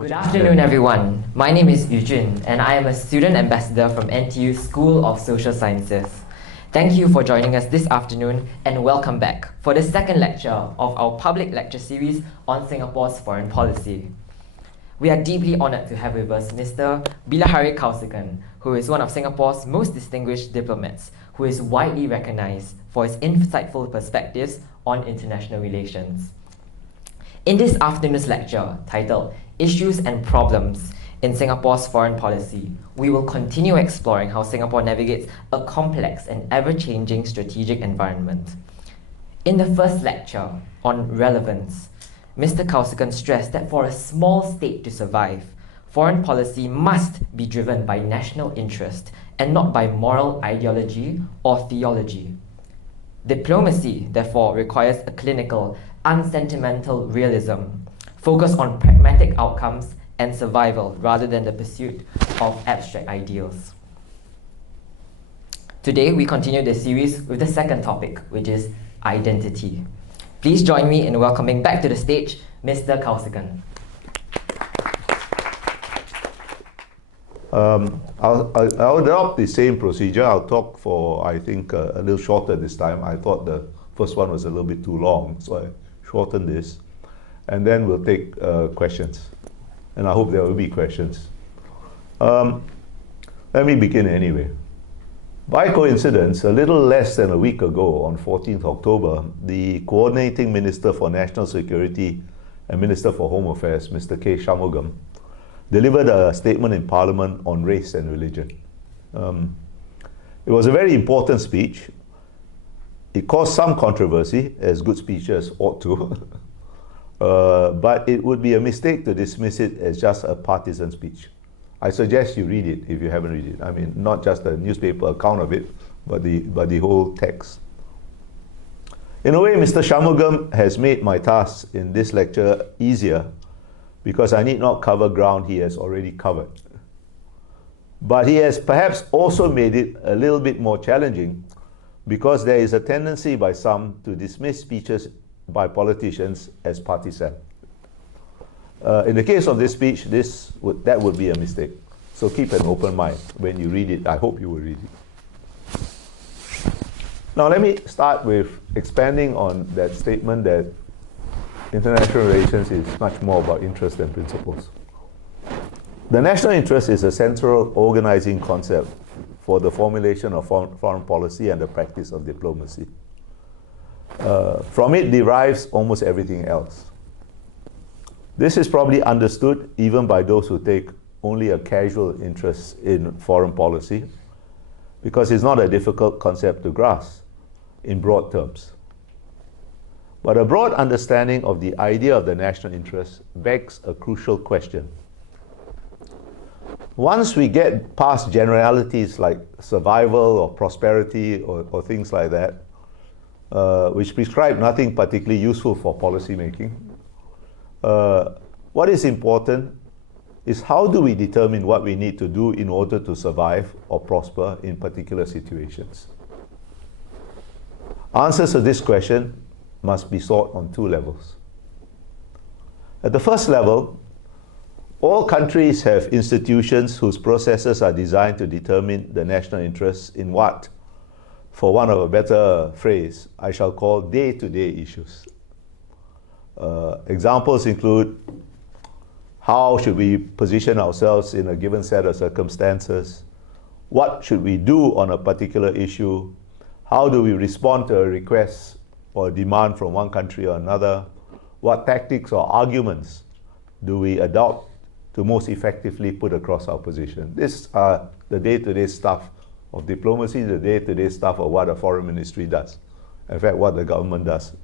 Good afternoon, everyone. My name is Yu Jun, and I am a student ambassador from NTU School of Social Sciences. Thank you for joining us this afternoon, and welcome back for the second lecture of our public lecture series on Singapore's foreign policy. We are deeply honored to have with us Mr. Bilahari Kausikan, who is one of Singapore's most distinguished diplomats, who is widely recognized for his insightful perspectives on international relations. In this afternoon's lecture, titled Issues and Problems in Singapore's Foreign Policy, we will continue exploring how Singapore navigates a complex and ever-changing strategic environment. In the first lecture on relevance, Mr. Kausikan stressed that for a small state to survive, foreign policy must be driven by national interest and not by moral ideology or theology. Diplomacy, therefore, requires a clinical, unsentimental realism, focused on pragmatic outcomes and survival rather than the pursuit of abstract ideals. Today, we continue the series with the second topic, which is identity. Please join me in welcoming back to the stage Mr. Kausikan. I'll adopt the same procedure. I'll talk for, I think, a little shorter this time. I thought the first one was a little bit too long, so I shortened this. And then we'll take questions. And I hope there will be questions. Let me begin anyway. By coincidence, a little less than a week ago, on 14th October, the Coordinating Minister for National Security and Minister for Home Affairs, Mr. K. Shanmugam, delivered a statement in Parliament on race and religion. It was a very important speech. It caused some controversy, as good speeches ought to, but it would be a mistake to dismiss it as just a partisan speech. I suggest you read it if you haven't read it. I mean, not just the newspaper account of it, but the whole text. In a way, Mr. Shanmugam has made my task in this lecture easier because I need not cover ground he has already covered. But he has perhaps also made it a little bit more challenging because there is a tendency by some to dismiss speeches by politicians as partisan. In the case of this speech, that would be a mistake. So keep an open mind when you read it. I hope you will read it. Now let me start with expanding on that statement that international relations is much more about interest than principles. The national interest is a central organizing concept for the formulation of foreign policy and the practice of diplomacy. From it derives almost everything else. This is probably understood even by those who take only a casual interest in foreign policy, because it's not a difficult concept to grasp in broad terms. But a broad understanding of the idea of the national interest begs a crucial question. Once we get past generalities like survival or prosperity or things like that, which prescribe nothing particularly useful for policy making, what is important is how do we determine what we need to do in order to survive or prosper in particular situations. Answers to this question must be sought on two levels. At the first level, all countries have institutions whose processes are designed to determine the national interests in what, for want of a better phrase, I shall call day-to-day issues. Examples include how should we position ourselves in a given set of circumstances, what should we do on a particular issue, how do we respond to a request or a demand from one country or another, what tactics or arguments do we adopt to most effectively put across our position. These are the day-to-day stuff of diplomacy, the day-to-day stuff of what a foreign ministry does. In fact, what the government does.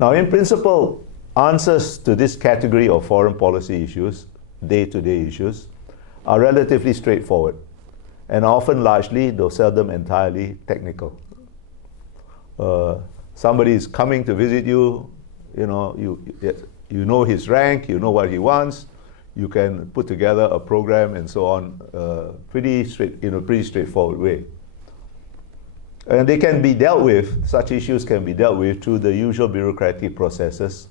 Now, in principle, answers to this category of foreign policy issues, day-to-day issues, are relatively straightforward and often largely, though seldom entirely, technical. Somebody is coming to visit you, you know his rank, you know what he wants, you can put together a program and so on, pretty straightforward way. And they can be dealt with, such issues can be dealt with through the usual bureaucratic processes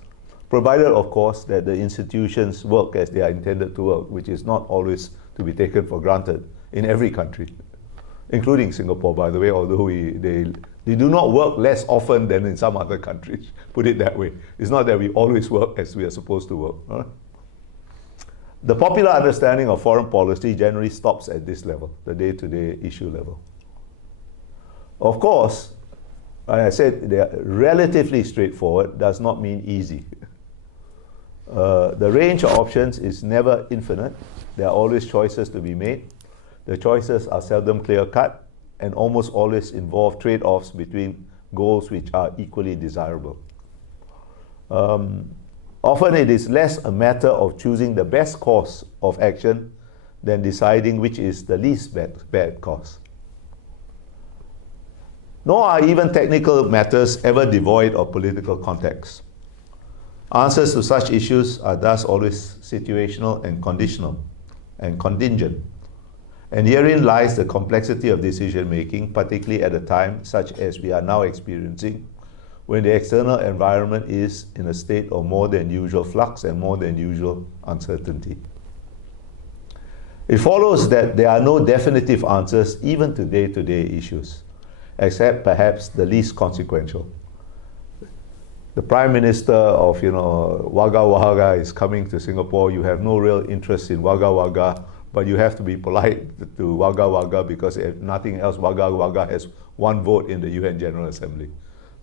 provided, of course, that the institutions work as they are intended to work, which is not always to be taken for granted in every country, including Singapore, by the way, although they do not work less often than in some other countries, put it that way. It's not that we always work as we are supposed to work. Huh? The popular understanding of foreign policy generally stops at this level, the day-to-day issue level. Of course, like I said, they are relatively straightforward, does not mean easy. The range of options is never infinite. There are always choices to be made. The choices are seldom clear-cut and almost always involve trade-offs between goals which are equally desirable. Often it is less a matter of choosing the best course of action than deciding which is the least bad course. Nor are even technical matters ever devoid of political context. Answers to such issues are thus always situational and conditional and contingent. And herein lies the complexity of decision-making, particularly at a time such as we are now experiencing, when the external environment is in a state of more than usual flux and more than usual uncertainty. It follows that there are no definitive answers even to day-to-day issues, except perhaps the least consequential. The Prime Minister of, Wagga Wagga is coming to Singapore. You have no real interest in Wagga Wagga, but you have to be polite to Wagga Wagga because if nothing else, Wagga Wagga has one vote in the UN General Assembly.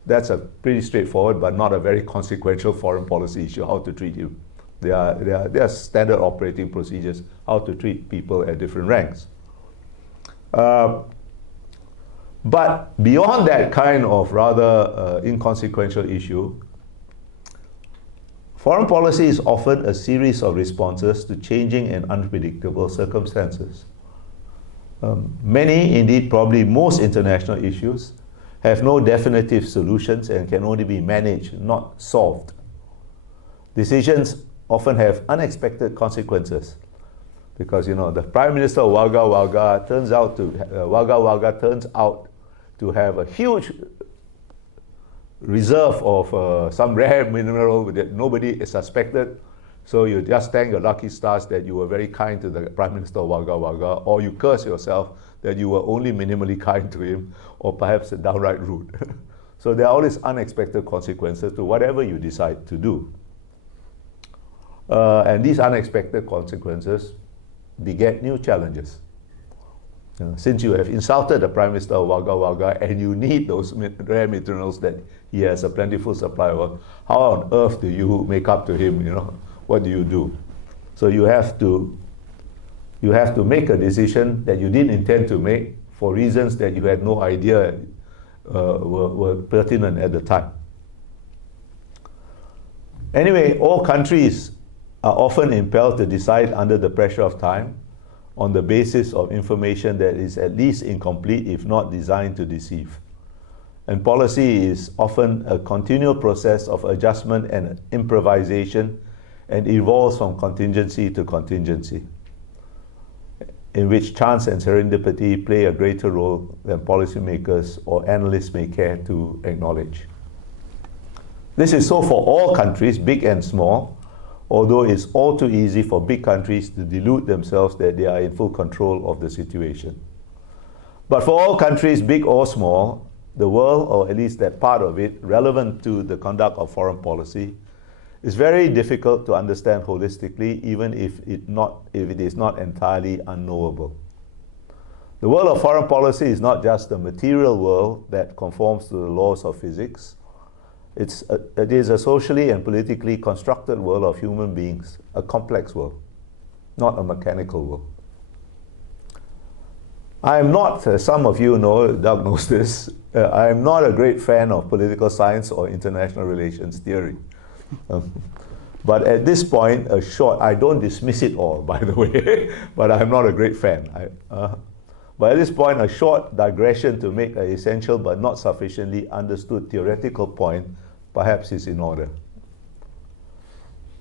That's a pretty straightforward but not a very consequential foreign policy issue, how to treat him. There are standard operating procedures, how to treat people at different ranks. But beyond that kind of rather inconsequential issue, foreign policy is often a series of responses to changing and unpredictable circumstances. Many, indeed probably most international issues have no definitive solutions and can only be managed, not solved. Decisions often have unexpected consequences because, the Prime Minister of Wagga Wagga turns out to have a huge reserve of some rare mineral that nobody suspected. So you just thank your lucky stars that you were very kind to the Prime Minister of Wagga Wagga, or you curse yourself that you were only minimally kind to him, or perhaps downright rude. So there are always unexpected consequences to whatever you decide to do. And these unexpected consequences beget new challenges. Since you have insulted the Prime Minister of Wagga Wagga and you need those rare minerals that he has a plentiful supply of, how on earth do you make up to him? What do you do? So you have to make a decision that you didn't intend to make for reasons that you had no idea were pertinent at the time. Anyway, all countries are often impelled to decide under the pressure of time on the basis of information that is at least incomplete, if not designed to deceive. And policy is often a continual process of adjustment and improvisation and evolves from contingency to contingency, in which chance and serendipity play a greater role than policymakers or analysts may care to acknowledge. This is so for all countries, big and small, although it's all too easy for big countries to delude themselves that they are in full control of the situation. But for all countries, big or small, the world, or at least that part of it, relevant to the conduct of foreign policy, is very difficult to understand holistically, even if it is not entirely unknowable. The world of foreign policy is not just the material world that conforms to the laws of physics. It is a socially and politically constructed world of human beings, a complex world, not a mechanical world. I am not, as some of you know, Doug knows this, I am not a great fan of political science or international relations theory. But at this point, I don't dismiss it all, by the way, but I'm not a great fan. But at this point, a short digression to make an essential but not sufficiently understood theoretical point perhaps is in order.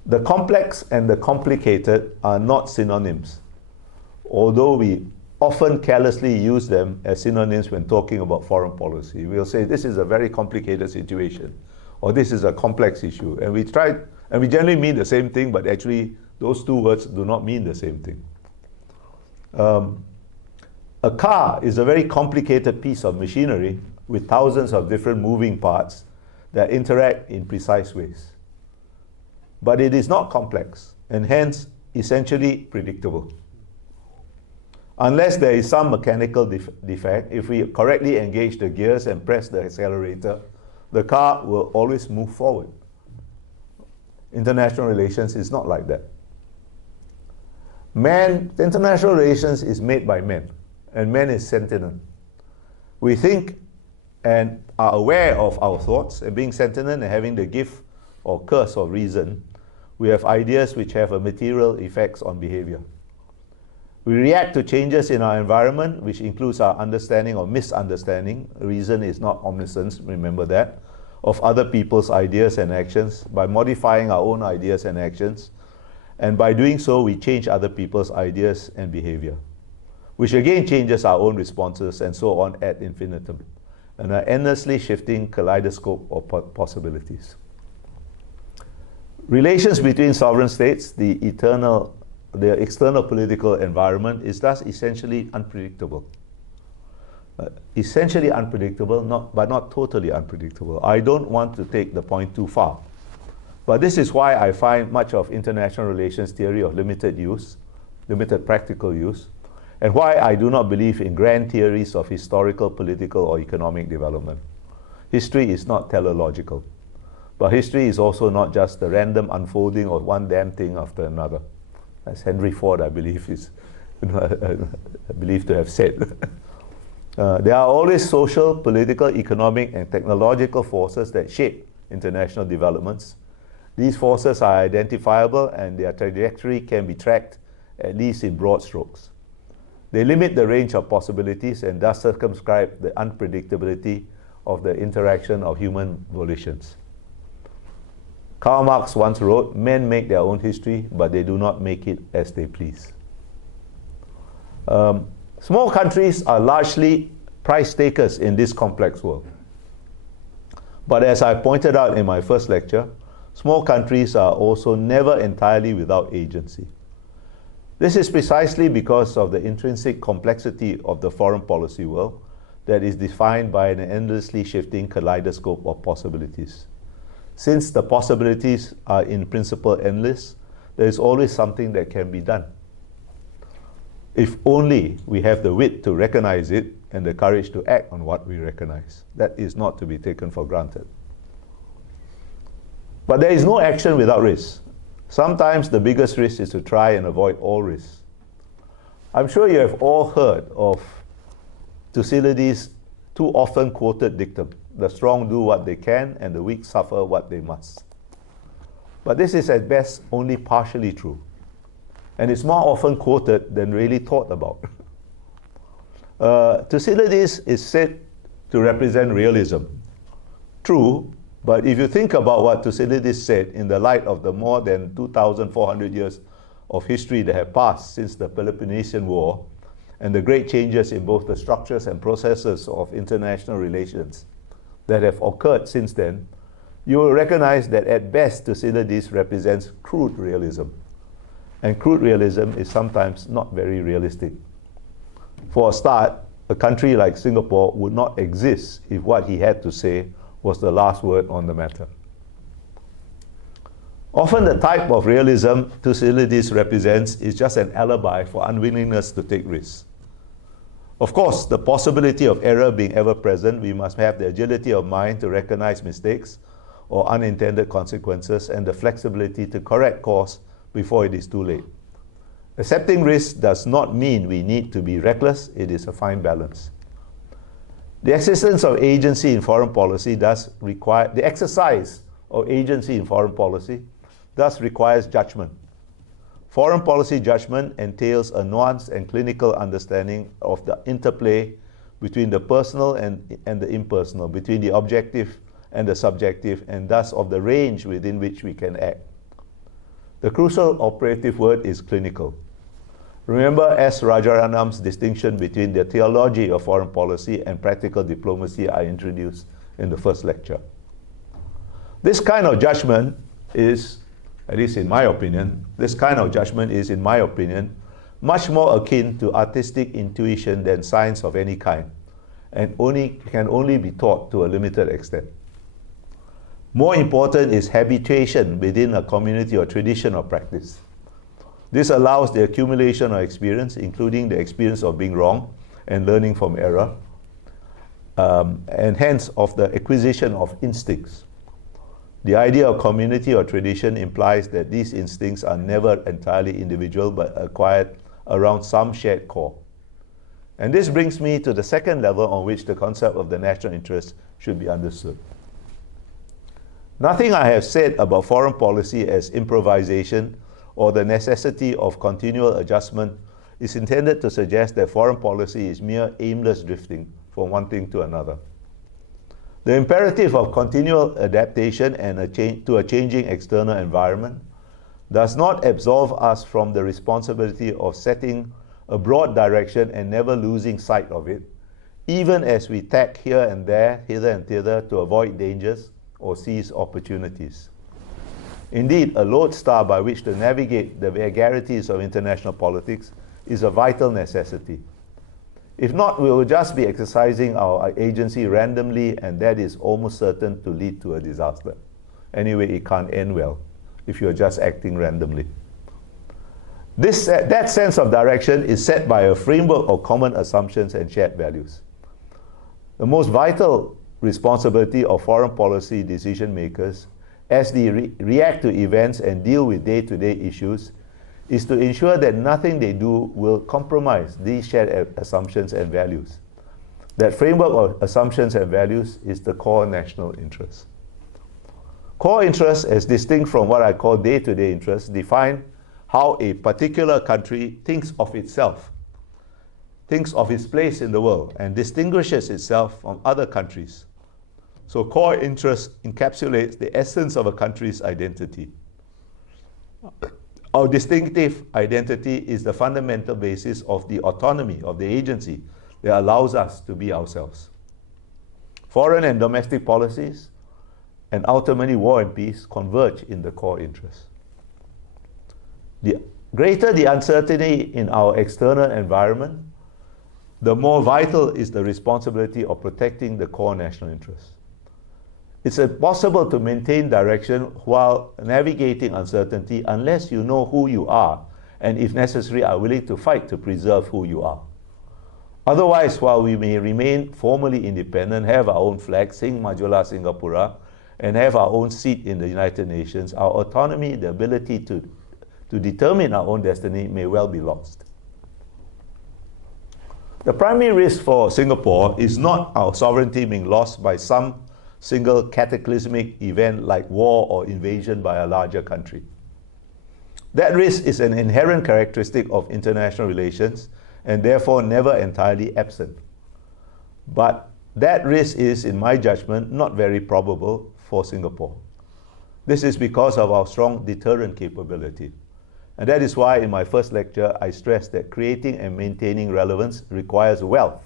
The complex and the complicated are not synonyms, although we often carelessly use them as synonyms when talking about foreign policy. We'll say this is a very complicated situation, or this is a complex issue, and we try And we generally mean the same thing, but actually those two words do not mean the same thing. A car is a very complicated piece of machinery with thousands of different moving parts that interact in precise ways. But it is not complex and hence essentially predictable. Unless there is some mechanical defect, if we correctly engage the gears and press the accelerator, the car will always move forward. International relations is not like that. International relations is made by men, and man is sentient. We think and are aware of our thoughts, and being sentient and having the gift or curse of reason, we have ideas which have a material effects on behavior. We react to changes in our environment, which includes our understanding or misunderstanding. Reason is not omniscience, remember that, of other people's ideas and actions by modifying our own ideas and actions. And by doing so, we change other people's ideas and behavior, which again changes our own responses and so on ad infinitum, and an endlessly shifting kaleidoscope of possibilities. Relations between sovereign states, the external political environment, is thus essentially unpredictable. Essentially unpredictable, but not totally unpredictable. I don't want to take the point too far. But this is why I find much of international relations theory of limited use, limited practical use, and why I do not believe in grand theories of historical, political, or economic development. History is not teleological, but history is also not just the random unfolding of one damn thing after another, as Henry Ford, I believe, is believed to have said. There are always social, political, economic, and technological forces that shape international developments. These forces are identifiable and their trajectory can be tracked, at least in broad strokes. They limit the range of possibilities and thus circumscribe the unpredictability of the interaction of human volitions. Karl Marx once wrote, "Men make their own history, but they do not make it as they please." Small countries are largely price takers in this complex world. But as I pointed out in my first lecture, small countries are also never entirely without agency. This is precisely because of the intrinsic complexity of the foreign policy world that is defined by an endlessly shifting kaleidoscope of possibilities. Since the possibilities are in principle endless, there is always something that can be done. If only we have the wit to recognize it and the courage to act on what we recognize. That is not to be taken for granted. But there is no action without risk. Sometimes the biggest risk is to try and avoid all risks. I'm sure you have all heard of Thucydides' too often quoted dictum, "The strong do what they can and the weak suffer what they must." But this is at best only partially true. And it's more often quoted than really thought about. Thucydides is said to represent realism. True, but if you think about what Thucydides said in the light of the more than 2,400 years of history that have passed since the Peloponnesian War, and the great changes in both the structures and processes of international relations that have occurred since then, you will recognize that at best Thucydides represents crude realism. And crude realism is sometimes not very realistic. For a start, a country like Singapore would not exist if what he had to say was the last word on the matter. Often the type of realism Thucydides represents is just an alibi for unwillingness to take risks. Of course, the possibility of error being ever present, we must have the agility of mind to recognize mistakes or unintended consequences and the flexibility to correct course before it is too late. Accepting risk does not mean we need to be reckless. It is a fine balance. The existence of agency in foreign policy does require, the exercise of agency in foreign policy thus requires judgment. Foreign policy judgment entails a nuanced and clinical understanding of the interplay between the personal and the impersonal, between the objective and the subjective, and thus of the range within which we can act. The crucial operative word is clinical. Remember S. Rajaratnam's distinction between the theology of foreign policy and practical diplomacy I introduced in the first lecture. This kind of judgment is at least in my opinion, this kind of judgment is, in my opinion, much more akin to artistic intuition than science of any kind, and can only be taught to a limited extent. More important is habitation within a community or tradition or practice. This allows the accumulation of experience, including the experience of being wrong and learning from error, and hence of the acquisition of instincts. The idea of community or tradition implies that these instincts are never entirely individual but acquired around some shared core. And this brings me to the second level on which the concept of the national interest should be understood. Nothing I have said about foreign policy as improvisation or the necessity of continual adjustment is intended to suggest that foreign policy is mere aimless drifting from one thing to another. The imperative of continual adaptation and to a changing external environment does not absolve us from the responsibility of setting a broad direction and never losing sight of it, even as we tack here and there, hither and thither, to avoid dangers or seize opportunities. Indeed, a lodestar by which to navigate the vagaries of international politics is a vital necessity. If not, we will just be exercising our agency randomly, and that is almost certain to lead to a disaster. Anyway, it can't end well if you're just acting randomly. That sense of direction is set by a framework of common assumptions and shared values. The most vital responsibility of foreign policy decision makers as they react to events and deal with day-to-day issues is to ensure that nothing they do will compromise these shared assumptions and values. That framework of assumptions and values is the core national interest. Core interests, as distinct from what I call day-to-day interests, define how a particular country thinks of itself, thinks of its place in the world, and distinguishes itself from other countries. So core interest encapsulates the essence of a country's identity. Our distinctive identity is the fundamental basis of the autonomy of the agency that allows us to be ourselves. Foreign and domestic policies, and ultimately war and peace, converge in the core interest. The greater the uncertainty in our external environment, the more vital is the responsibility of protecting the core national interest. It's impossible to maintain direction while navigating uncertainty unless you know who you are and, if necessary, are willing to fight to preserve who you are. Otherwise, while we may remain formally independent, have our own flag, sing Majulah Singapura, and have our own seat in the United Nations, our autonomy, the ability to determine our own destiny, may well be lost. The primary risk for Singapore is not our sovereignty being lost by some single cataclysmic event like war or invasion by a larger country. That risk is an inherent characteristic of international relations and therefore never entirely absent. But that risk is, in my judgment, not very probable for Singapore. This is because of our strong deterrent capability. And that is why in my first lecture I stressed that creating and maintaining relevance requires wealth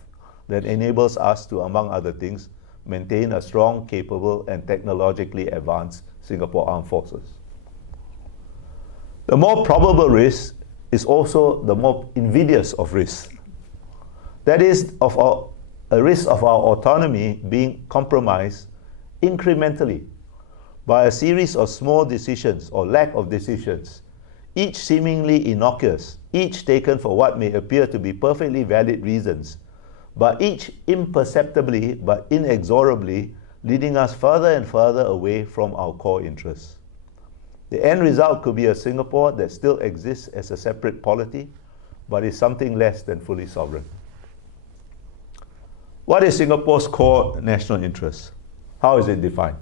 that enables us to, among other things, maintain a strong, capable, and technologically advanced Singapore Armed Forces. The more probable risk is also the more invidious of risks. That is, a risk of our autonomy being compromised incrementally by a series of small decisions or lack of decisions, each seemingly innocuous, each taken for what may appear to be perfectly valid reasons, but each imperceptibly but inexorably leading us further and further away from our core interests. The end result could be a Singapore that still exists as a separate polity, but is something less than fully sovereign. What is Singapore's core national interest? How is it defined?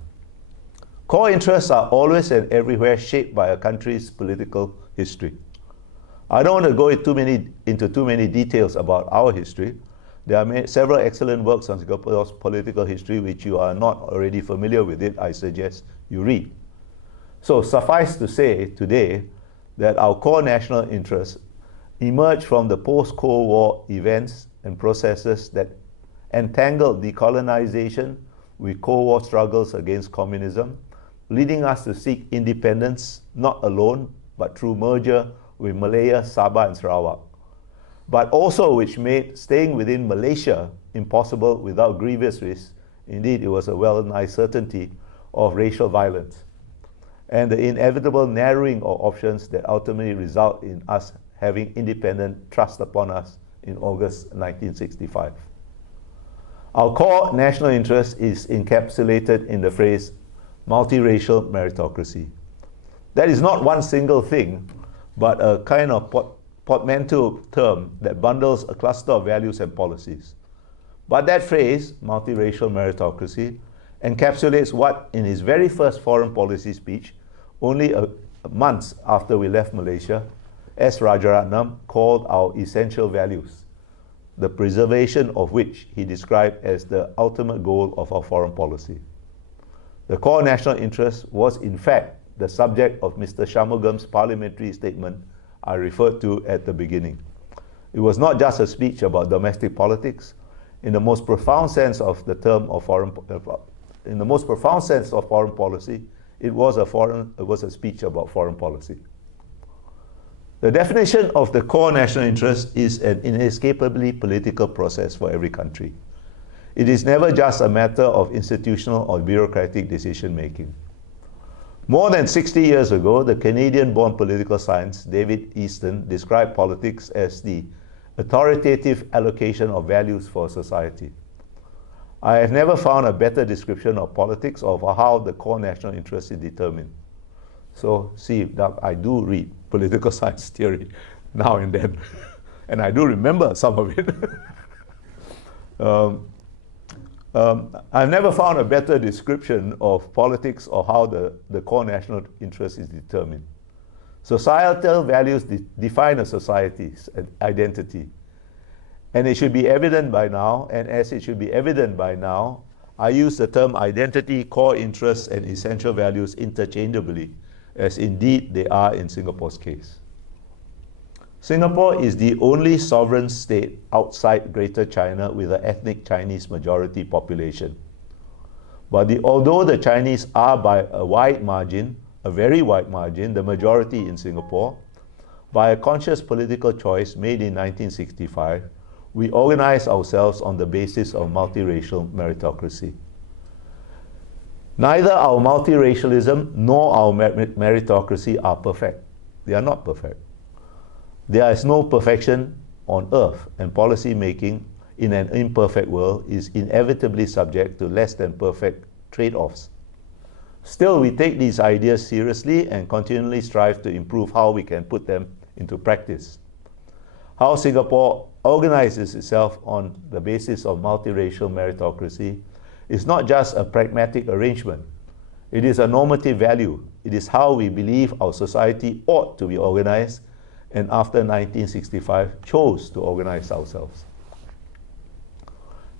Core interests are always and everywhere shaped by a country's political history. I don't want to go into too many details about our history. There are several excellent works on Singapore's political history which you are not already familiar with it, I suggest you read. So suffice to say today that our core national interests emerge from the post-Cold War events and processes that entangled decolonization with Cold War struggles against communism, leading us to seek independence not alone, but through merger with Malaya, Sabah, and Sarawak, but also which made staying within Malaysia impossible without grievous risk. Indeed, it was a well-nigh certainty of racial violence, and the inevitable narrowing of options that ultimately result in us having independence thrust upon us in August 1965. Our core national interest is encapsulated in the phrase multiracial meritocracy. That is not one single thing, but a kind of portmanteau term that bundles a cluster of values and policies. But that phrase, multiracial meritocracy, encapsulates what, in his very first foreign policy speech, only months after we left Malaysia, S. Rajaratnam called our essential values, the preservation of which he described as the ultimate goal of our foreign policy. The core national interest was, in fact, the subject of Mr. Shanmugam's parliamentary statement I referred to at the beginning. It was not just a speech about domestic politics. In the most profound sense of the term of foreign policy, it was a speech about foreign policy. The definition of the core national interest is an inescapably political process for every country. It is never just a matter of institutional or bureaucratic decision-making. More than 60 years ago, the Canadian-born political scientist David Easton described politics as the authoritative allocation of values for society. I have never found a better description of politics or of how the core national interest is determined. So, see, I do read political science theory now and then, and I do remember some of it. I've never found a better description of politics or how the core national interest is determined. Societal values define a society's identity. And it should be evident by now, and as it should be evident by now, I use the term identity, core interests, and essential values interchangeably, as indeed they are in Singapore's case. Singapore is the only sovereign state outside Greater China with an ethnic Chinese majority population. But although the Chinese are by a wide margin, a very wide margin, the majority in Singapore, by a conscious political choice made in 1965, we organize ourselves on the basis of multiracial meritocracy. Neither our multiracialism nor our meritocracy are perfect. They are not perfect. There is no perfection on earth, and policy making in an imperfect world is inevitably subject to less than perfect trade-offs. Still, we take these ideas seriously and continually strive to improve how we can put them into practice. How Singapore organizes itself on the basis of multiracial meritocracy is not just a pragmatic arrangement. It is a normative value. It is how we believe our society ought to be organized, and after 1965 chose to organize ourselves.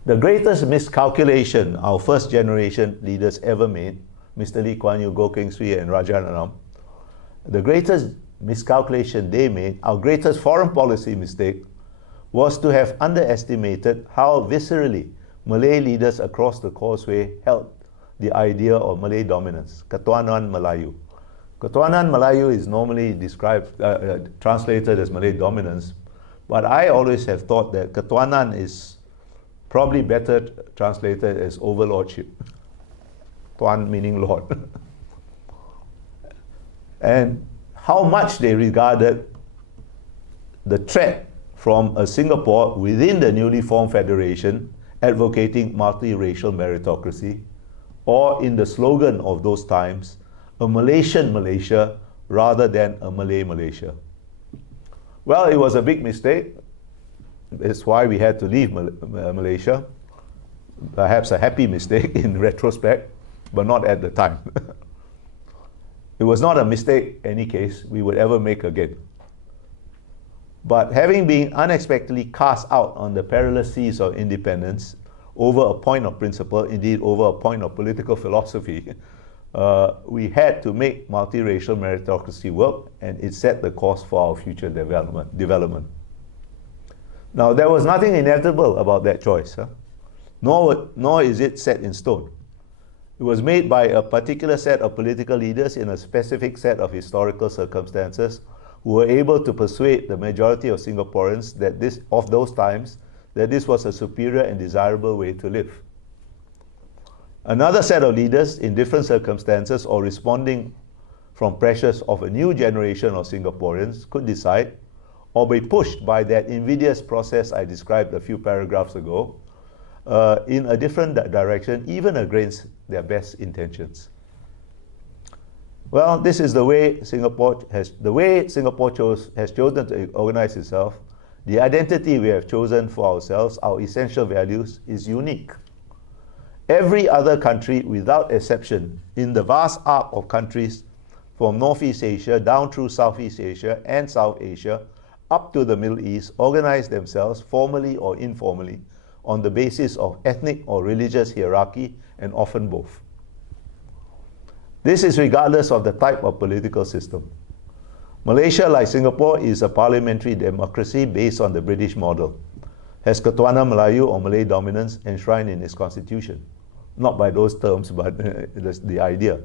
The greatest miscalculation our first generation leaders ever made, Mr. Lee Kuan Yew, Goh Keng Swee, and Rajaratnam, the greatest miscalculation they made, our greatest foreign policy mistake, was to have underestimated how viscerally Malay leaders across the causeway held the idea of Malay dominance, Ketuanan Melayu. Ketuanan Melayu is normally translated as Malay dominance, but I always have thought that Ketuanan is probably better translated as overlordship. Tuan meaning Lord. And how much they regarded the threat from a Singapore within the newly formed federation advocating multiracial meritocracy, or in the slogan of those times, a Malaysian Malaysia rather than a Malay Malaysia. Well, it was a big mistake. That's why we had to leave Malaysia. Perhaps a happy mistake in retrospect, but not at the time. It was not a mistake, in any case, we would ever make again. But having been unexpectedly cast out on the perilous seas of independence over a point of principle, indeed over a point of political philosophy, we had to make multiracial meritocracy work, and it set the course for our future development. Now, there was nothing inevitable about that choice, nor is it set in stone. It was made by a particular set of political leaders in a specific set of historical circumstances who were able to persuade the majority of Singaporeans that of those times that this was a superior and desirable way to live. Another set of leaders in different circumstances or responding from pressures of a new generation of Singaporeans could decide or be pushed by that invidious process I described a few paragraphs ago in a different direction, even against their best intentions. Well, this is the way Singapore has chosen to organize itself. The identity we have chosen for ourselves, our essential values, is unique. Every other country, without exception, in the vast arc of countries from Northeast Asia down through Southeast Asia and South Asia up to the Middle East, organize themselves formally or informally on the basis of ethnic or religious hierarchy, and often both. This is regardless of the type of political system. Malaysia, like Singapore, is a parliamentary democracy based on the British model, has Ketuanan Melayu or Malay dominance enshrined in its constitution. Not by those terms, but the idea.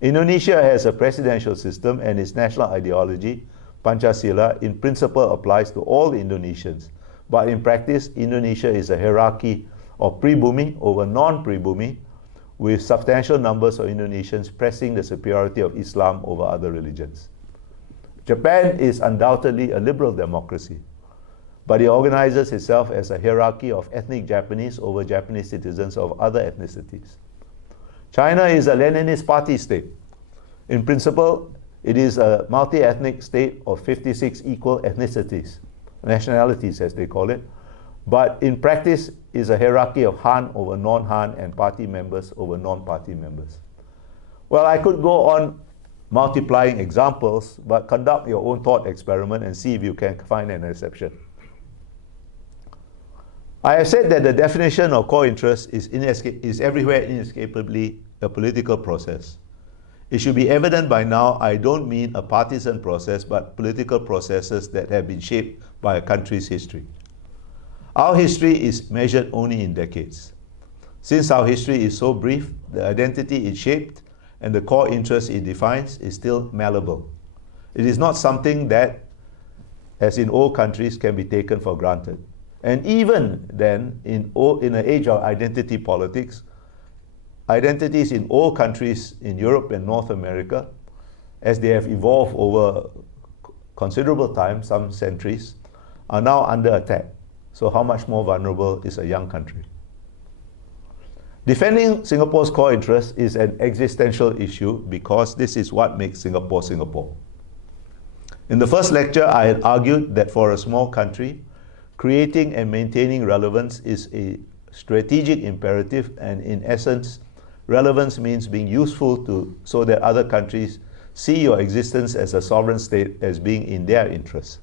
Indonesia has a presidential system, and its national ideology, Pancasila, in principle applies to all Indonesians. But in practice, Indonesia is a hierarchy of pribumi over non-pribumi, with substantial numbers of Indonesians pressing the superiority of Islam over other religions. Japan is undoubtedly a liberal democracy, but it organizes itself as a hierarchy of ethnic Japanese over Japanese citizens of other ethnicities. China is a Leninist party state. In principle, it is a multi-ethnic state of 56 equal ethnicities, nationalities as they call it, but in practice is a hierarchy of Han over non-Han and party members over non-party members. Well, I could go on multiplying examples, but conduct your own thought experiment and see if you can find an exception. I have said that the definition of core interest is everywhere inescapably a political process. It should be evident by now I don't mean a partisan process, but political processes that have been shaped by a country's history. Our history is measured only in decades. Since our history is so brief, the identity it shaped and the core interest it defines is still malleable. It is not something that, as in all countries, can be taken for granted. And even then, in an age of identity politics, identities in all countries in Europe and North America, as they have evolved over considerable time, some centuries, are now under attack. So how much more vulnerable is a young country? Defending Singapore's core interest is an existential issue because this is what makes Singapore Singapore. In the first lecture, I had argued that for a small country, creating and maintaining relevance is a strategic imperative, and in essence, relevance means being useful so that other countries see your existence as a sovereign state as being in their interest.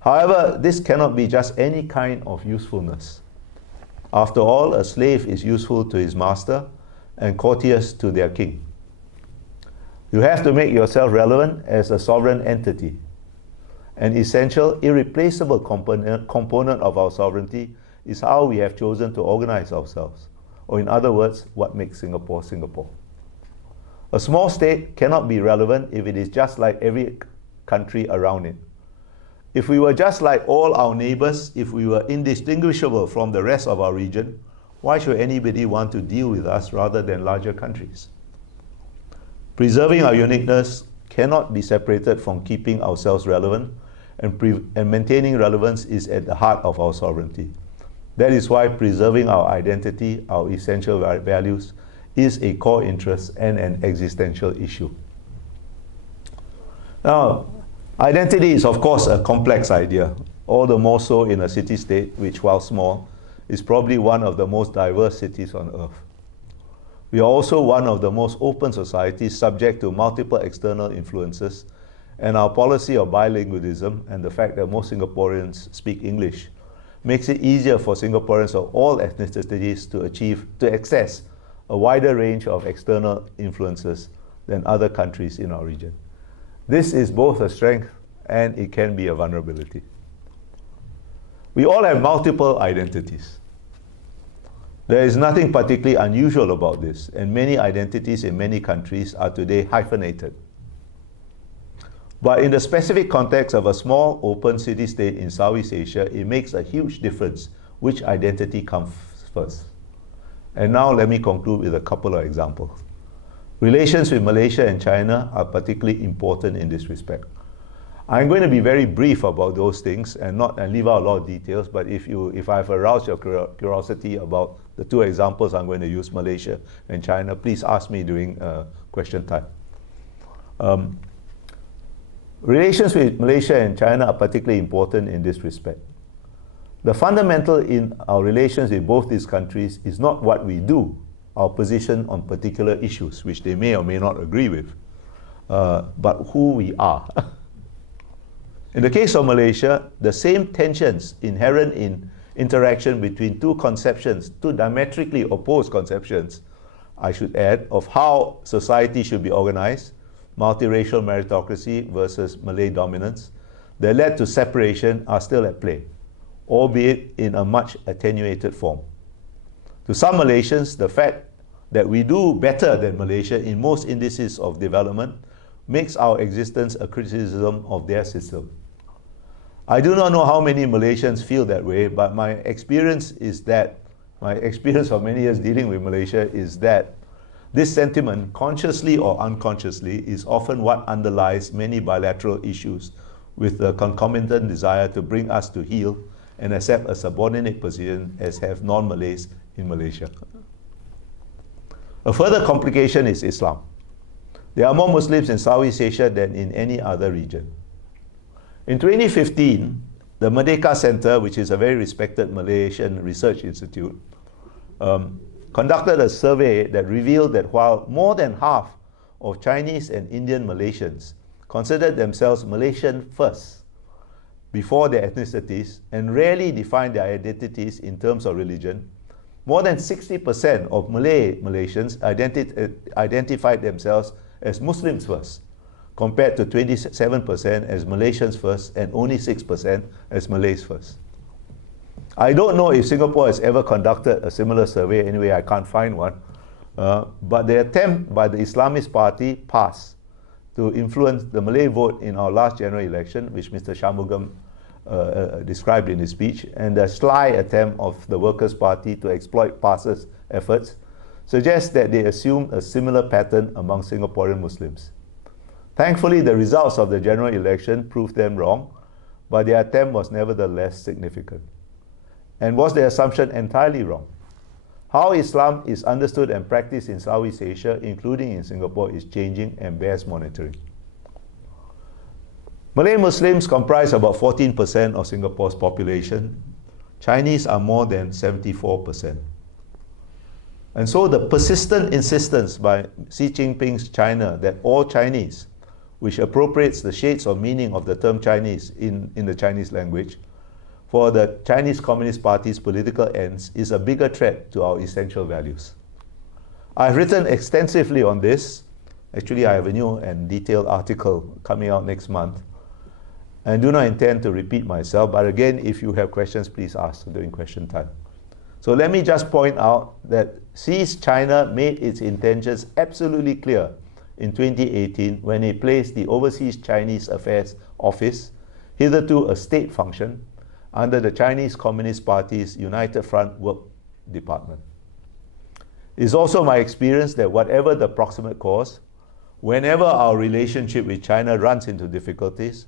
However, this cannot be just any kind of usefulness. After all, a slave is useful to his master and courteous to their king. You have to make yourself relevant as a sovereign entity. An essential, irreplaceable component of our sovereignty is how we have chosen to organize ourselves, or in other words, what makes Singapore Singapore. A small state cannot be relevant if it is just like every country around it. If we were just like all our neighbors, if we were indistinguishable from the rest of our region, why should anybody want to deal with us rather than larger countries? Preserving our uniqueness cannot be separated from keeping ourselves relevant, and maintaining relevance is at the heart of our sovereignty. That is why preserving our identity, our essential values, is a core interest and an existential issue. Now, identity is of course a complex idea, all the more so in a city-state which, while small, is probably one of the most diverse cities on earth. We are also one of the most open societies subject to multiple external influences, and our policy of bilingualism and the fact that most Singaporeans speak English makes it easier for Singaporeans of all ethnicities to access a wider range of external influences than other countries in our region. This is both a strength and it can be a vulnerability. We all have multiple identities. There is nothing particularly unusual about this, and many identities in many countries are today hyphenated. But in the specific context of a small, open city-state in Southeast Asia, it makes a huge difference which identity comes first. And now let me conclude with a couple of examples. Relations with Malaysia and China are particularly important in this respect. I'm going to be very brief about those things and leave out a lot of details, but if I've aroused your curiosity about the two examples I'm going to use, Malaysia and China, please ask me during question time. Relations with Malaysia and China are particularly important in this respect. The fundamental in our relations with both these countries is not what we do, our position on particular issues, which they may or may not agree with, but who we are. In the case of Malaysia, the same tensions inherent in interaction between two diametrically opposed conceptions, I should add, of how society should be organized, multiracial meritocracy versus Malay dominance, that led to separation are still at play, albeit in a much attenuated form. To some Malaysians, the fact that we do better than Malaysia in most indices of development makes our existence a criticism of their system. I do not know how many Malaysians feel that way, but my experience of many years dealing with Malaysia is that this sentiment, consciously or unconsciously, is often what underlies many bilateral issues with the concomitant desire to bring us to heel and accept a subordinate position as have non-Malays in Malaysia. A further complication is Islam. There are more Muslims in Southeast Asia than in any other region. In 2015, the Merdeka Center, which is a very respected Malaysian research institute, conducted a survey that revealed that while more than half of Chinese and Indian Malaysians considered themselves Malaysian first before their ethnicities and rarely defined their identities in terms of religion, more than 60% of Malaysians identified themselves as Muslims first, compared to 27% as Malaysians first and only 6% as Malays first. I don't know if Singapore has ever conducted a similar survey. Anyway, I can't find one. But the attempt by the Islamist Party PAS to influence the Malay vote in our last general election, which Mr. Shanmugam described in his speech, and the sly attempt of the Workers' Party to exploit PAS's efforts, suggests that they assumed a similar pattern among Singaporean Muslims. Thankfully, the results of the general election proved them wrong, but their attempt was nevertheless significant. And was their assumption entirely wrong? How Islam is understood and practiced in Southeast Asia, including in Singapore, is changing and bears monitoring. Malay Muslims comprise about 14% of Singapore's population. Chinese are more than 74%. And so the persistent insistence by Xi Jinping's China that all Chinese, which appropriates the shades of meaning of the term Chinese in the Chinese language, for the Chinese Communist Party's political ends is a bigger threat to our essential values. I've written extensively on this. Actually, I have a new and detailed article coming out next month. And do not intend to repeat myself, but again, if you have questions, please ask during question time. So let me just point out that Xi's China made its intentions absolutely clear in 2018 when it placed the Overseas Chinese Affairs Office, hitherto a state function, under the Chinese Communist Party's United Front Work Department. It is also my experience that whatever the proximate cause, whenever our relationship with China runs into difficulties,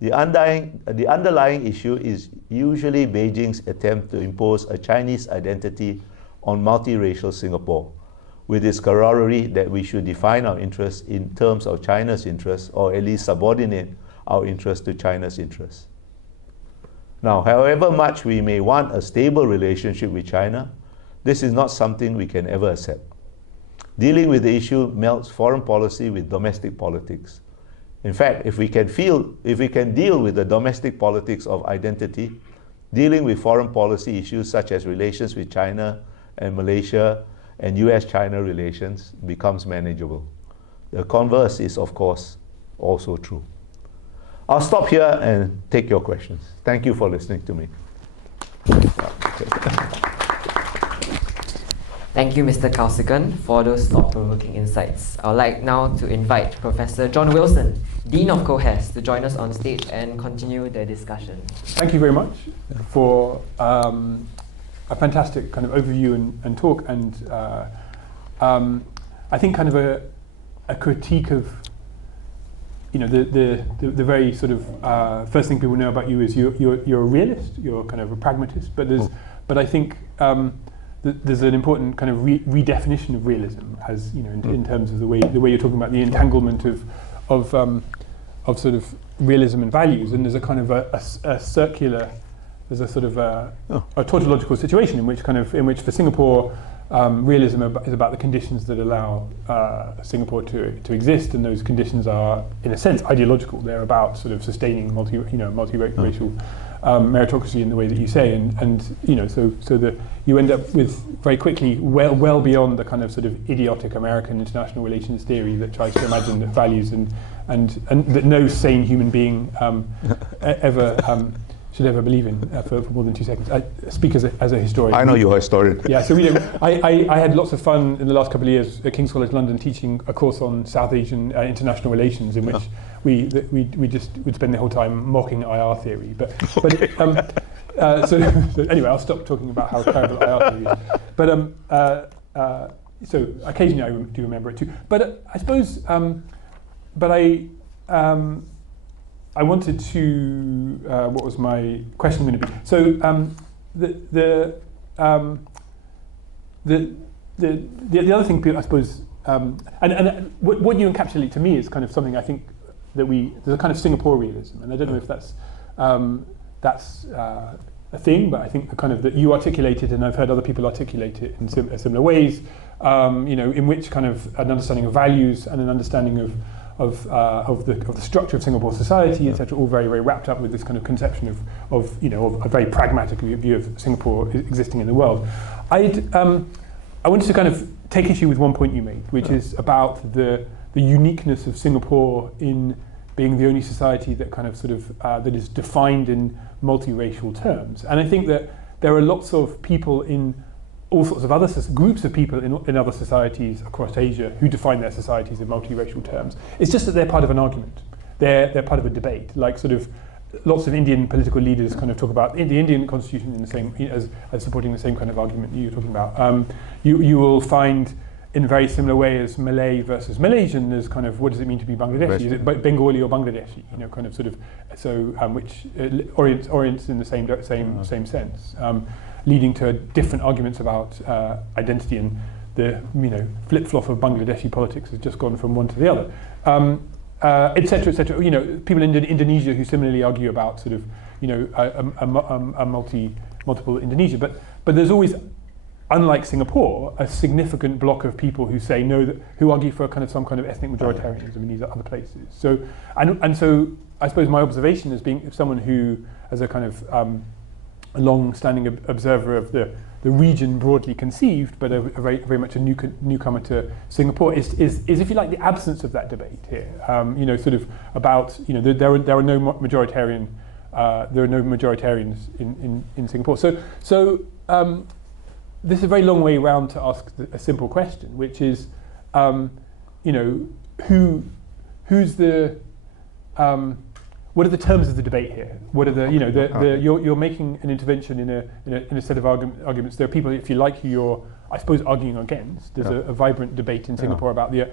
the underlying issue is usually Beijing's attempt to impose a Chinese identity on multiracial Singapore, with its corollary that we should define our interests in terms of China's interests, or at least subordinate our interests to China's interests. Now, however much we may want a stable relationship with China, this is not something we can ever accept. Dealing with the issue melts foreign policy with domestic politics. In fact, if we can deal with the domestic politics of identity, dealing with foreign policy issues such as relations with China and Malaysia and US-China relations becomes manageable. The converse is, of course, also true. I'll stop here and take your questions. Thank you for listening to me. Thank you, Mr. Kausikan, for those thought-provoking insights. I would like now to invite Professor John Wilson, Dean of COHES, to join us on stage and continue the discussion. Thank you very much for a fantastic kind of overview and talk, and I think kind of a critique of, you know, the very sort of first thing people know about you is you're a realist, you're kind of a pragmatist, but I think there's an important kind of redefinition of realism, as you know, in terms of the way you're talking about the entanglement of sort of realism and values, and there's a kind of a circular, there's a sort of a tautological situation in which for Singapore, realism is about the conditions that allow Singapore to exist, and those conditions are, in a sense, ideological. They're about sort of sustaining multiracial meritocracy in the way that you say, and you know, so you end up with very quickly well beyond the kind of sort of idiotic American international relations theory that tries to imagine that values and that no sane human being should ever believe in for more than 2 seconds. I speak as a historian. I know you're a historian. Yeah, so I had lots of fun in the last couple of years at King's College London teaching a course on South Asian international relations, in which we just would spend the whole time mocking IR theory. So anyway, I'll stop talking about how terrible IR theory is. But so occasionally I do remember it too. But I suppose, I wanted to, what was my question going to be? So the other thing, I suppose, and what you encapsulate to me is kind of something I think that there's a kind of Singapore realism, and I don't know if that's a thing, but I think the kind of that you articulated, and I've heard other people articulate it in similar ways, you know, in which kind of an understanding of values and an understanding of the structure of Singapore society, etc., all very, very wrapped up with this kind of conception of a very pragmatic view of Singapore existing in the world. I wanted to kind of take issue with one point you made, which is about the uniqueness of Singapore in being the only society that kind of sort of that is defined in multiracial terms. And I think that there are lots of people in all sorts of other groups of people in other societies across Asia who define their societies in multiracial terms. It's just that they're part of an argument. They're part of a debate. Like sort of lots of Indian political leaders kind of talk about the Indian constitution in the same as supporting the same kind of argument you're talking about. You will find in a very similar way as Malay versus Malaysian, there's kind of what does it mean to be Bangladeshi? Is it Bengali or Bangladeshi? You know, kind of sort of which orients in the same sense. Leading to different arguments about identity, and the flip-flop of Bangladeshi politics has just gone from one to the other, etc., etc. You know, people in Indonesia who similarly argue about sort of a multiple Indonesia, but there's always, unlike Singapore, a significant block of people who say no, who argue for some kind of ethnic majoritarianism in these other places. So so I suppose my observation as being someone who, as a kind of a long-standing observer of the region broadly conceived, but a very, very much a newcomer to Singapore, is if you like the absence of that debate here. You know, sort of about there are no majoritarians in Singapore. So this is a very long way round to ask a simple question, which is, who's the what are the terms of the debate here? What are you're making an intervention in a set of arguments. There are people, if you like, who you're, I suppose, arguing against. There's a vibrant debate in Singapore about the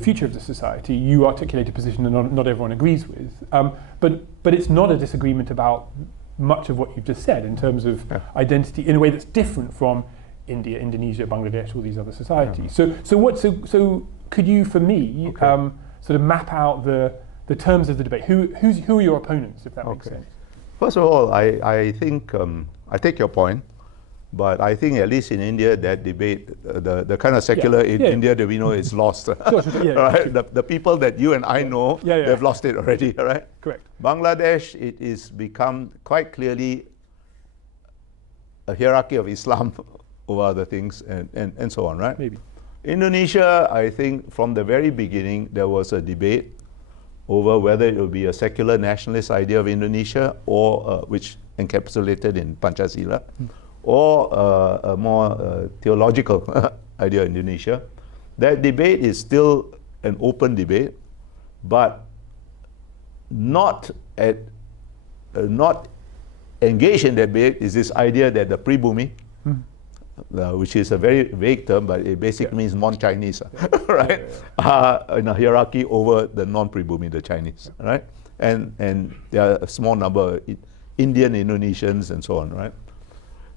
future of the society. You articulate a position that not everyone agrees with, but it's not a disagreement about much of what you've just said in terms of identity in a way that's different from India, Indonesia, Bangladesh, all these other societies. So could you, for me, sort of map out the terms of the debate? Who are your opponents, if that makes sense? First of all, I think I take your point, but I think at least in India that debate, the kind of secular India that we know is lost. Right? The people that you and I know, they've lost it already. Right? Correct. Bangladesh, it is become quite clearly a hierarchy of Islam over other things, and so on. Right? Maybe. Indonesia, I think from the very beginning there was a debate over whether it would be a secular nationalist idea of Indonesia or which encapsulated in Pancasila, or a more theological idea in Indonesia. That debate is still an open debate, but not engaged in debate is this idea that the pribumi, which is a very vague term, but it basically means non-Chinese, right? In a hierarchy over the non-pribumi, the Chinese, right? And there are a small number, Indian, Indonesians, and so on, right?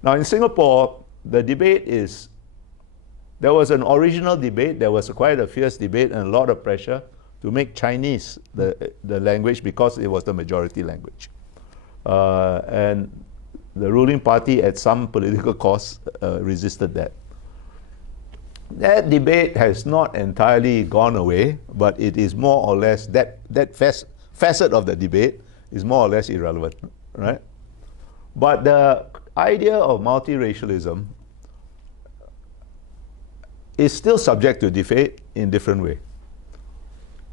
Now in Singapore, the debate is, there was an original debate, there was quite a fierce debate and a lot of pressure to make Chinese the language because it was the majority language. And the ruling party at some political cost resisted that. That debate has not entirely gone away, but it is more or less, that facet of the debate is more or less irrelevant, right? But the idea of multiracialism is still subject to debate in different ways.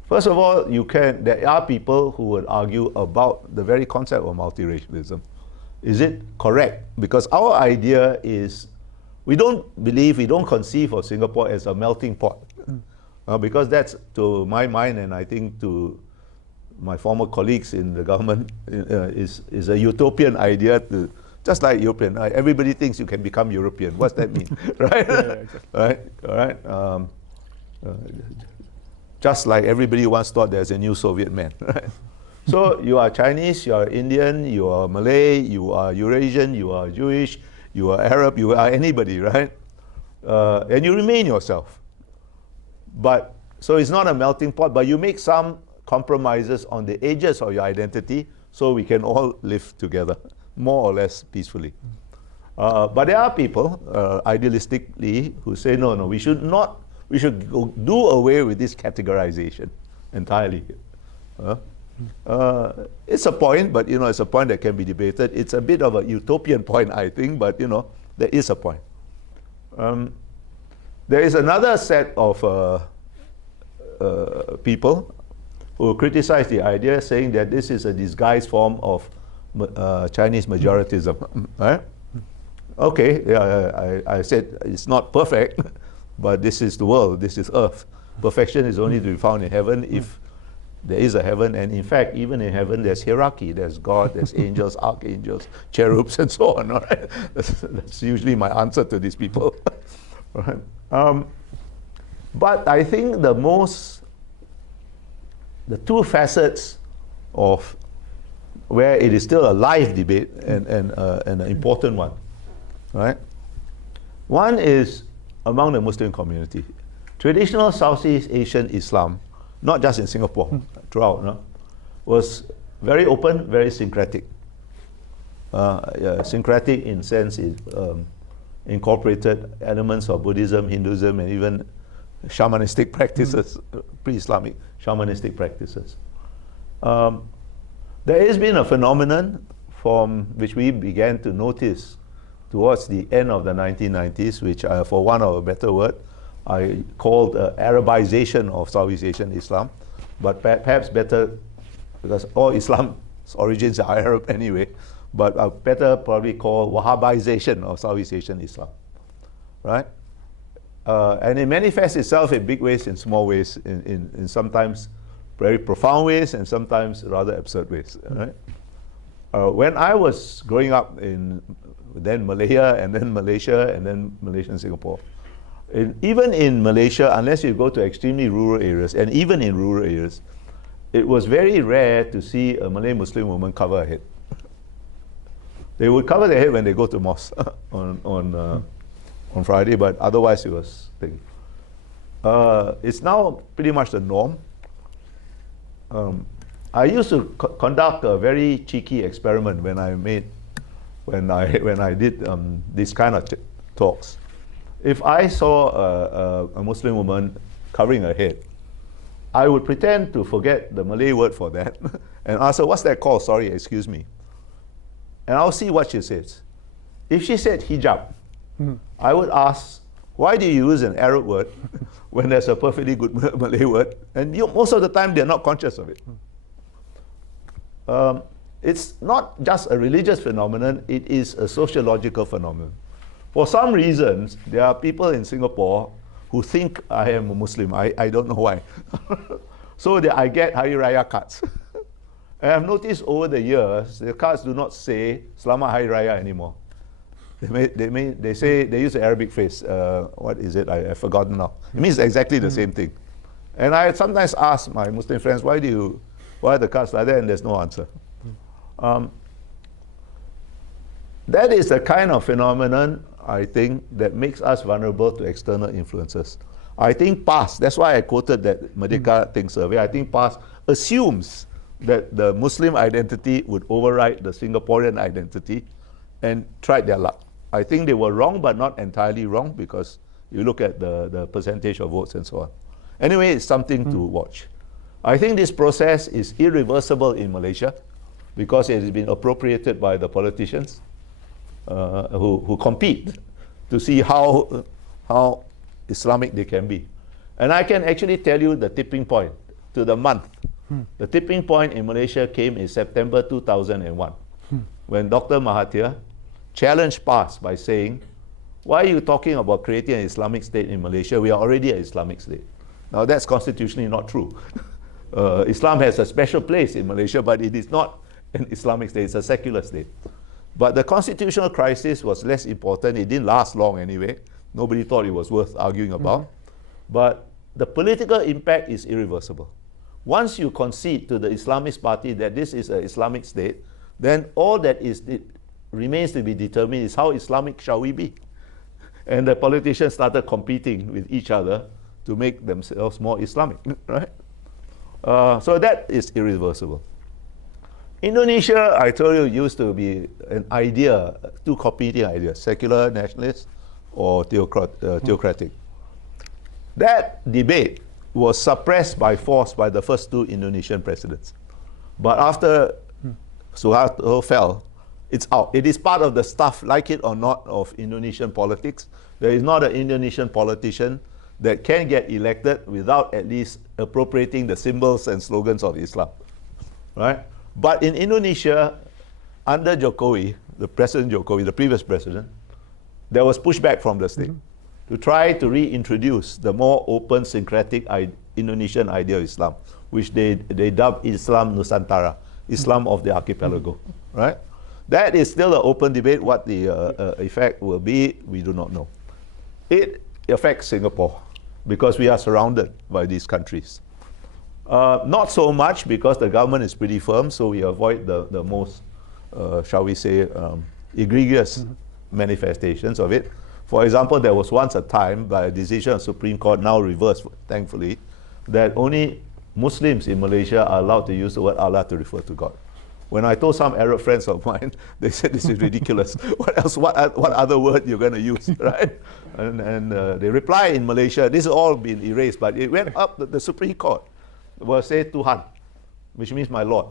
First of all, there are people who would argue about the very concept of multiracialism. Is it correct? Because our idea is, we don't conceive of Singapore as a melting pot. Because that's, to my mind, and I think to my former colleagues in the government, is a utopian idea to, just like European, everybody thinks you can become European. What's that mean, right? Right, all right. Just like everybody once thought there's a new Soviet man, right? So you are Chinese, you are Indian, you are Malay, you are Eurasian, you are Jewish, you are Arab, you are anybody, right? And you remain yourself. But, so it's not a melting pot, but you make some compromises on the edges of your identity so we can all live together, more or less peacefully. But there are people, idealistically, who say, no, we should do away with this categorization entirely. It's a point, but it's a point that can be debated. It's a bit of a utopian point, I think, but there is a point. There is another set of people who criticize the idea, saying that this is a disguised form of Chinese majoritism. Right? Okay, yeah, I said it's not perfect, but this is the world, this is earth. Perfection is only to be found in heaven if there is a heaven, and in fact, even in heaven, there's hierarchy. There's God, there's angels, archangels, cherubs, and so on. Right? That's usually my answer to these people. Right? But I think the two facets of where it is still a live debate and an important one, right? One is among the Muslim community. Traditional Southeast Asian Islam, not just in Singapore, throughout, was very open, very syncretic. Syncretic in sense it incorporated elements of Buddhism, Hinduism, and even shamanistic practices, pre-Islamic shamanistic practices. There has been a phenomenon from which we began to notice towards the end of the 1990s, which for want of a better word, I called Arabization of Southeast Asian Islam, but perhaps better, because all Islam's origins are Arab anyway, but I better probably call Wahhabization of Southeast Asian Islam, right? And it manifests itself in big ways, in small ways, in sometimes very profound ways, and sometimes rather absurd ways, right? When I was growing up in then Malaya, and then Malaysia, and then Malaysia and Singapore, even in Malaysia, unless you go to extremely rural areas, and even in rural areas, it was very rare to see a Malay Muslim woman cover her head. They would cover their head when they go to mosque on Friday, but otherwise it was big. It's now pretty much the norm. I used to conduct a very cheeky experiment when I did these kind of talks. If I saw a Muslim woman covering her head, I would pretend to forget the Malay word for that and ask her, what's that called? Sorry, excuse me. And I'll see what she says. If she said hijab, I would ask, why do you use an Arab word when there's a perfectly good Malay word? And most of the time, they're not conscious of it. It's not just a religious phenomenon, it is a sociological phenomenon. For some reasons, there are people in Singapore who think I am a Muslim. I don't know why. So I get Hari Raya cards. And I've noticed over the years, the cards do not say Selamat Hari Raya anymore. They say, they use the Arabic phrase. What is it? I've forgotten now. It means exactly the same thing. And I sometimes ask my Muslim friends, why are the cards like that? And there's no answer. That is the kind of phenomenon, I think, that makes us vulnerable to external influences. I think PAS, that's why I quoted that Merdeka Think survey, I think PAS assumes that the Muslim identity would override the Singaporean identity and tried their luck. I think they were wrong, but not entirely wrong, because you look at the percentage of votes and so on. Anyway, it's something to watch. I think this process is irreversible in Malaysia because it has been appropriated by the politicians who compete to see how Islamic they can be. And I can actually tell you the tipping point to the month. The tipping point in Malaysia came in September 2001 when Dr. Mahathir challenged PAS by saying, why are you talking about creating an Islamic state in Malaysia? We are already an Islamic state. Now that's constitutionally not true. Islam has a special place in Malaysia, but it is not an Islamic state, it's a secular state. But the constitutional crisis was less important. It didn't last long anyway. Nobody thought it was worth arguing about. But the political impact is irreversible. Once you concede to the Islamist party that this is an Islamic state, then all that remains to be determined is how Islamic shall we be. And the politicians started competing with each other to make themselves more Islamic, right? So that is irreversible. Indonesia, I told you, used to be an idea, two competing ideas, secular nationalist or theocratic. That debate was suppressed by force by the first two Indonesian presidents. But after Suharto fell, it's out. It is part of the stuff, like it or not, of Indonesian politics. There is not an Indonesian politician that can get elected without at least appropriating the symbols and slogans of Islam, right? But in Indonesia, under Jokowi, the previous president, there was pushback from the state to try to reintroduce the more open, syncretic Indonesian idea of Islam, which they dubbed Islam Nusantara, Islam of the archipelago, right? That is still an open debate. What the effect will be, we do not know. It affects Singapore because we are surrounded by these countries. Not so much because the government is pretty firm, so we avoid the most, shall we say, egregious manifestations of it. For example, there was once a time, by a decision of Supreme Court, now reversed, thankfully, that only Muslims in Malaysia are allowed to use the word Allah to refer to God. When I told some Arab friends of mine, they said this is ridiculous. What else? What other word you're going to use, right? And they reply in Malaysia, this has all been erased, but it went up the Supreme Court. Will say Tuhan, which means my Lord,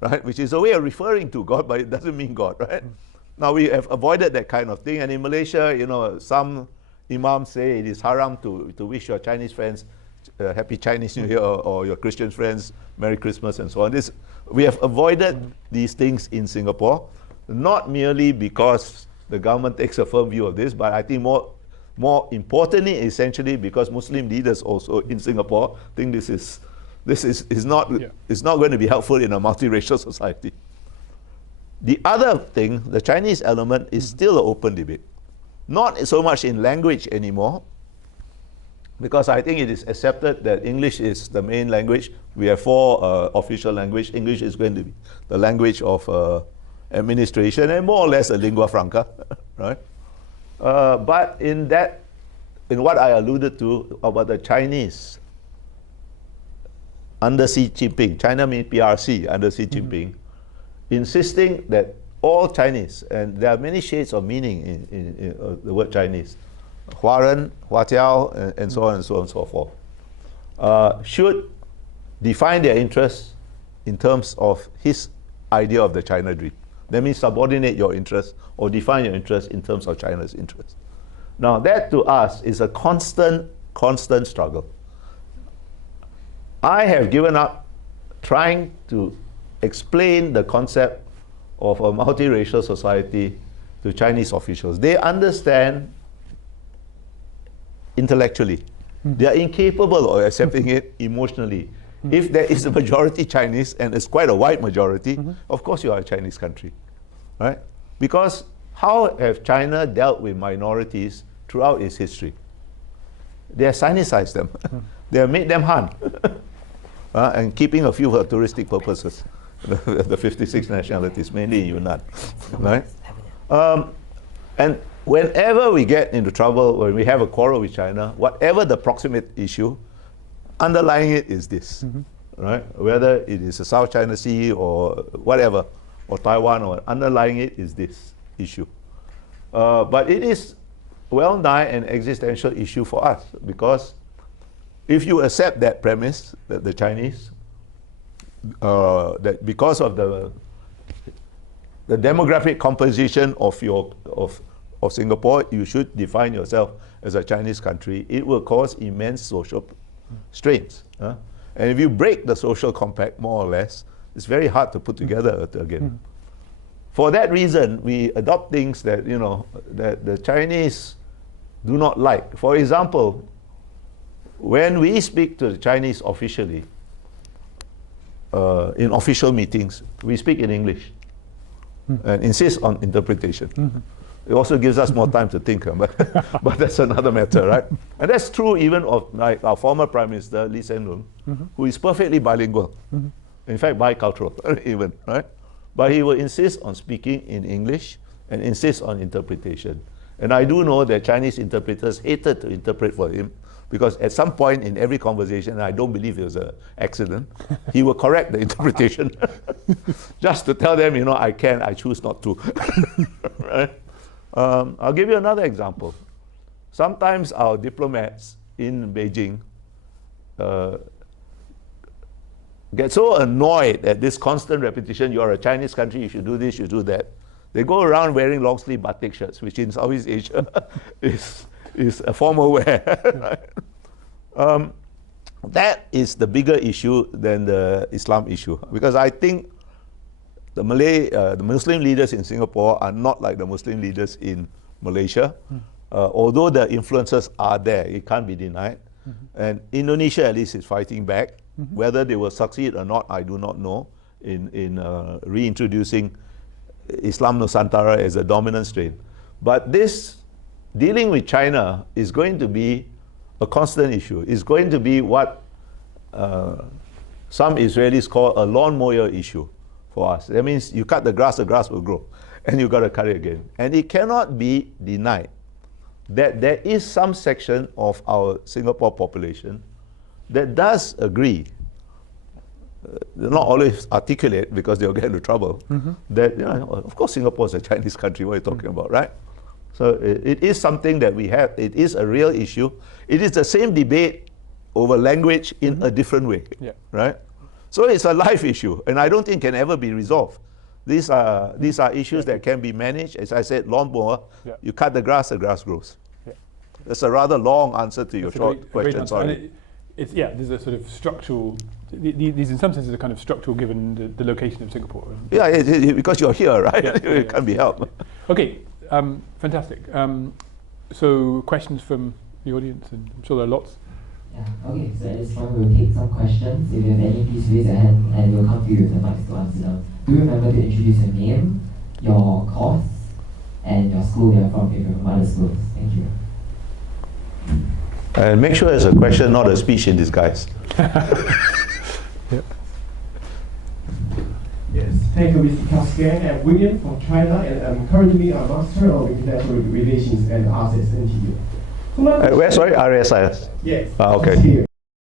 right? Which is a way of referring to God, but it doesn't mean God, right? Now we have avoided that kind of thing, and in Malaysia, you know, some imams say it is haram to wish your Chinese friends Happy Chinese New Year, or your Christian friends Merry Christmas and so on. We have avoided these things in Singapore, not merely because the government takes a firm view of this, but I think more importantly, essentially, because Muslim leaders also in Singapore think this is not going to be helpful in a multiracial society. The other thing, the Chinese element, is still an open debate. Not so much in language anymore, because I think it is accepted that English is the main language. We have 4 official languages. English is going to be the language of administration and more or less a lingua franca, right? But in what I alluded to about the Chinese under Xi Jinping, China means PRC under Xi Jinping, insisting that all Chinese, and there are many shades of meaning in the word Chinese, Huaren, Huatiao, and so on and so on and so forth, should define their interests in terms of his idea of the China dream. That means subordinate your interests or define your interests in terms of China's interests. Now that to us is a constant struggle. I have given up trying to explain the concept of a multiracial society to Chinese officials. They understand intellectually. They are incapable of accepting it emotionally. If there is a majority Chinese, and it's quite a wide majority, of course you are a Chinese country, right? Because how have China dealt with minorities throughout its history? They have sinicized them. They have made them Han. And keeping a few for touristic purposes. The 56 nationalities, mainly Yunnan, right? And whenever we get into trouble, when we have a quarrel with China, whatever the proximate issue, underlying it is this, right? Whether it is the South China Sea or whatever, or Taiwan, or underlying it is this issue. But it is well nigh an existential issue for us, because if you accept that premise, that the Chinese, that because of the demographic composition of Singapore, you should define yourself as a Chinese country, it will cause immense social strains. And if you break the social compact, more or less, it's very hard to put together again. For that reason, we adopt things that, you know, that the Chinese do not like. For example, when we speak to the Chinese officially, in official meetings, we speak in English and insist on interpretation. It also gives us more time to think, but that's another matter, right? And that's true even of like our former Prime Minister, Lee Hsien Loong, who is perfectly bilingual, in fact bicultural even, right? But he will insist on speaking in English and insist on interpretation. And I do know that Chinese interpreters hated to interpret for him, because at some point in every conversation, and I don't believe it was an accident, he will correct the interpretation just to tell them, you know, I choose not to. Right? I'll give you another example. Sometimes our diplomats in Beijing get so annoyed at this constant repetition, you're a Chinese country, you should do this, you do that. They go around wearing long sleeve batik shirts, which in Southeast Asia is a formal wear. Right? That is the bigger issue than the Islam issue, because I think the Muslim leaders in Singapore are not like the Muslim leaders in Malaysia, although the influences are there, it can't be denied. And Indonesia at least is fighting back. Whether they will succeed or not, I do not know, in reintroducing Islam Nusantara as a dominant strain. But this dealing with China is going to be a constant issue. It's going to be what some Israelis call a lawnmower issue for us. That means you cut the grass will grow, and you've got to cut it again. And it cannot be denied that there is some section of our Singapore population that does agree, they're not always articulate because they'll get into trouble, that, you know, of course Singapore is a Chinese country, what are you talking about, right? So it is something that we have, it is a real issue. It is the same debate over language in a different way, right? So it's a life issue, and I don't think can ever be resolved. These are issues that can be managed. As I said, lawnmower, you cut the grass grows. That's a rather long answer to your short question, sorry. There's a sort of structural, these in some senses are kind of structural given the location of Singapore. Yeah, because you're here, right? It can't be helped. Okay, fantastic. So questions from the audience, and I'm sure there are lots. Yeah, okay, so at this point we'll take some questions. If you have any, please raise your hand and we'll come to you with the mics to answer them. Do remember to introduce your name, your course, and your school you're from, if you're from other schools. Thank you. And make sure it's a question, not a speech in disguise. Yes, thank you, Mr. Kaskan. I'm William from China, and I'm currently a Master of International Relations and Arts at NTU. So where, sorry, RSIS? Yes. Okay. Here.